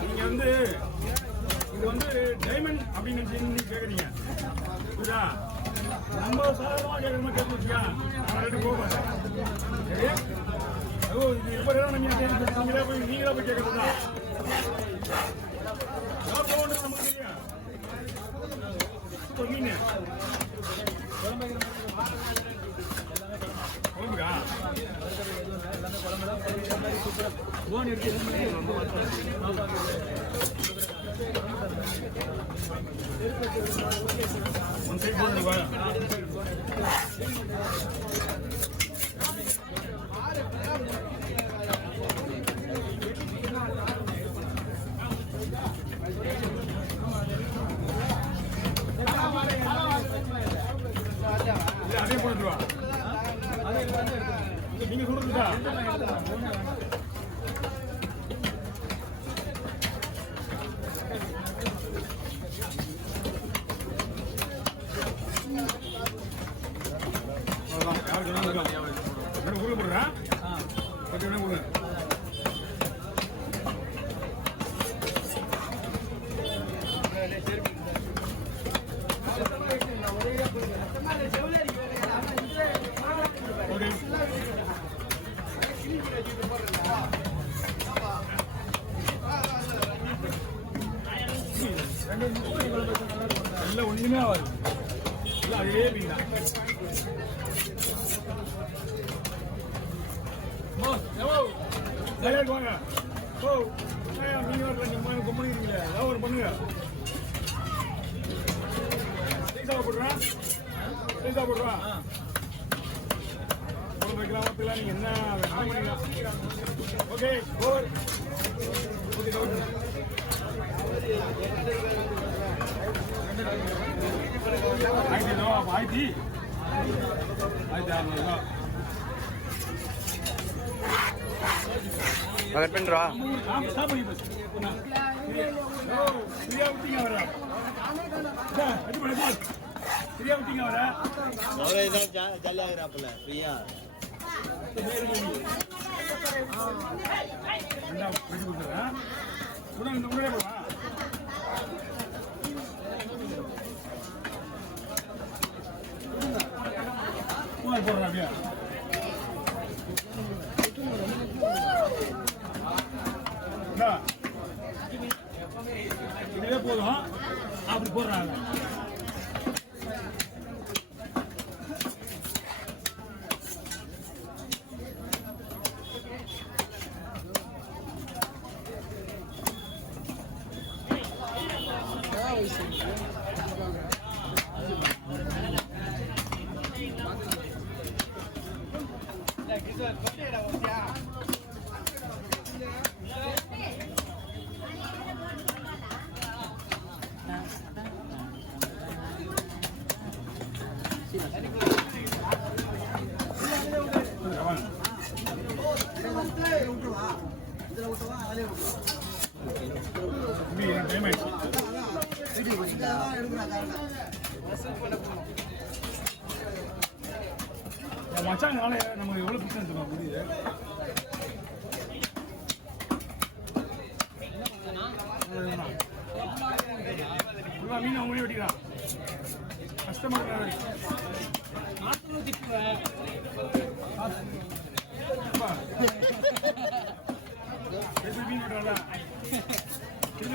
நீங்க வந்து இது வந்து டைமண்ட் அப்படின்னு நீங்க கேக்குறீங்க புரியுதா? நம்ம சாதாரணமா கேட்கற மாதிரி கேட்டு வச்சியா நான் ரெண்டு போவேன். சரி ஓ இது இப்ப நீங்களே போய் கேட்கறதா நமக்கு தெரியும். மீன் குழம்புக்கா போன் எடுத்து ஒன் சைட் போடுவா அதே போட்டுருவா நீங்க சொல்றதுக்கா யாருக்கு உள்ள போடுறேன் கொடுங்க எல்லாம் ஒண்ணுமே ஆகாது அதே மீன் தான். வாங்க ஓ நீங்க வரல நீங்க கும்பிடுறீங்களே ஏதாவது ஒரு பண்ணுங்க. போடுறான் வைக்கலாம் நீங்க என்ன பண்ணிக்கலாம். ஓகே ஓவர் ஓகே ஆயிரத்தி 600 கட் பண்ணுறா ஜாலியாகிறாப்புல பிரியா போடுறேன் அப்படியா இதுவே போதும் அப்படி போடுறாங்க. மச்சாங்கனால நமக்கு எவ்வளவு பிசினஸ் இருக்கும் புரியுது. மீன் அவங்களே வெட்டிக்கலாம் கஷ்டமா மீன் வெட்டுறாங்களா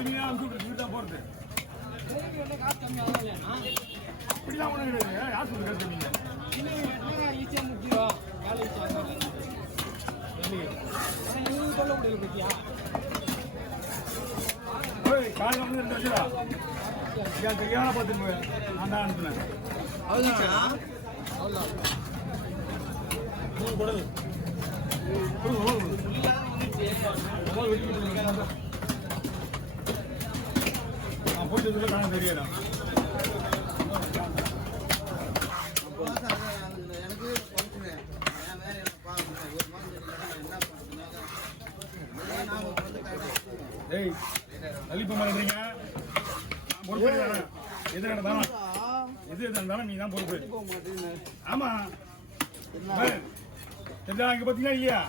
மீனா அனுப்பிட்டு போறது அப்படிலாம் ஒண்ணு கிடையாது. யார் சொல்லுங்க சொன்னீங்க ஈஸியா முக்கியம் வேலை சொல்ல முடியல பத்தியா காலையில் வந்து 2 வச்சுடா என் தெரியாத பார்த்துட்டு நான் தான் அனுப்புனேன். குடல் நான் போயிட்டு காண தெரியாதா எனக்கு ஏய் கழிப்பு மாட்டீங்க பொறுப்பு தானே. எது நடந்தாலும் நீ தான் பொறுப்பு. ஆமா சரிதா, இங்க பாத்தீங்கன்னா இல்லையா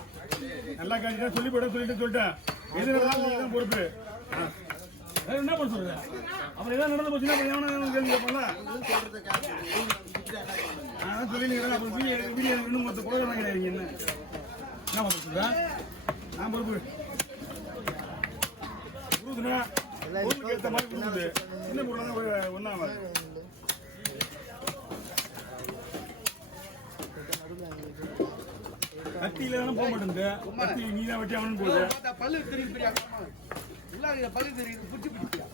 நல்லா காட்சி சொல்லி போட சொல்லிட்டேன். எது நடந்தாலும் நீ தான் பொறுப்பு. என்ன பண்ண சொல்ற? அப்புறம் எதாவது நடந்து போச்சுன்னா கேள்வி கேட்போம்ல. சொல்லி அப்புறம் வீடியோ இன்னும் மொத்த குறை வாங்கிறீங்க. என்ன பண்ண சொல்ற? நான் பொறுப்பு. உருதுனா பொருளுக்கு ஏற்ற மாதிரி உருது. சின்ன பொருள் ஒன்னா கத்தியில தானே போக மாட்டேங்குது. கத்தி நீ தான் வெட்டி அவனு போகுது. பல்லு தெரியுது, பல்லு தெரியுது, புடிச்சு பிடிச்சியா?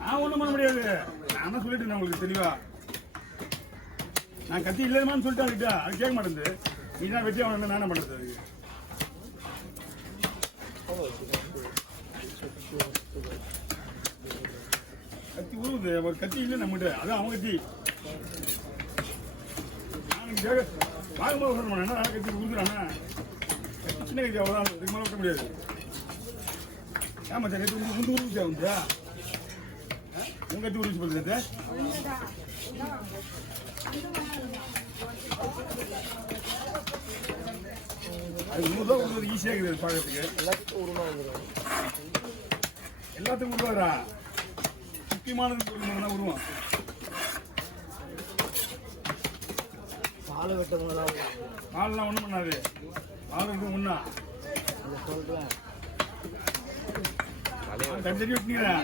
நான் ஒண்ணும் பண்ண முடியாது. நான் தான் சொல்லிட்டேன் உங்களுக்கு தெளிவா. நான் கத்தி இல்லமான்னு சொல்லிட்டு அது கேட்க மாட்டேங்குது. நீ தான் வெட்டி அவன் நான் என்ன பண்றது? கத்தி உருவுது. ஒரு கத்தி இல்லை நம்மகிட்ட. அதான் அவன் கத்தி. வாங்கும்போது சொல்லணும் என்ன கத்தி உருதுறானா? சின்ன கத்தி அவ்வளோதான். இதுக்கு மேலே விட்ட முடியாது. ஆமா சார், நேற்று முந்து உருவிச்சா உண்டா? உங்க கத்தி உருவிச்சு போகுது. அது 100 ரூபா கொடுத்தது ஈஸியாக இருக்குது பார்க்கறதுக்கு. எல்லாத்துக்கும் உருவாரா? முக்கியமானது உருவான். காலெல்லாம் ஒன்றும் பண்ணாது. காலம் இது ஒன்றா கஞ்சரி விட்டுனீங்களா?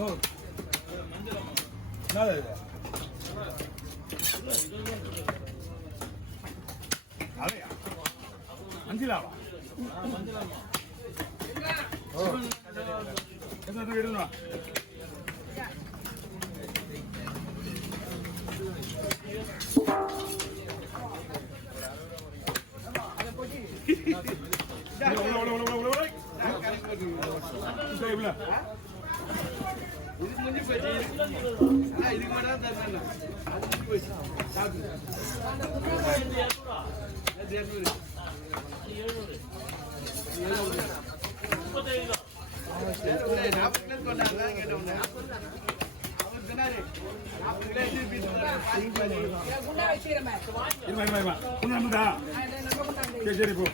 ஓ அதையா அஞ்சிலாவா? என்ன எடுக்கணும்? இது முடிஞ்சு போச்சு. இதுக்கு மட்டும் தான் தரணும். அது முடிஞ்சு போச்சு. சாப்பிடு. 40 சரி போ.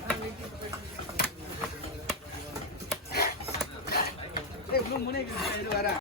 இன்னும் முன்னே வர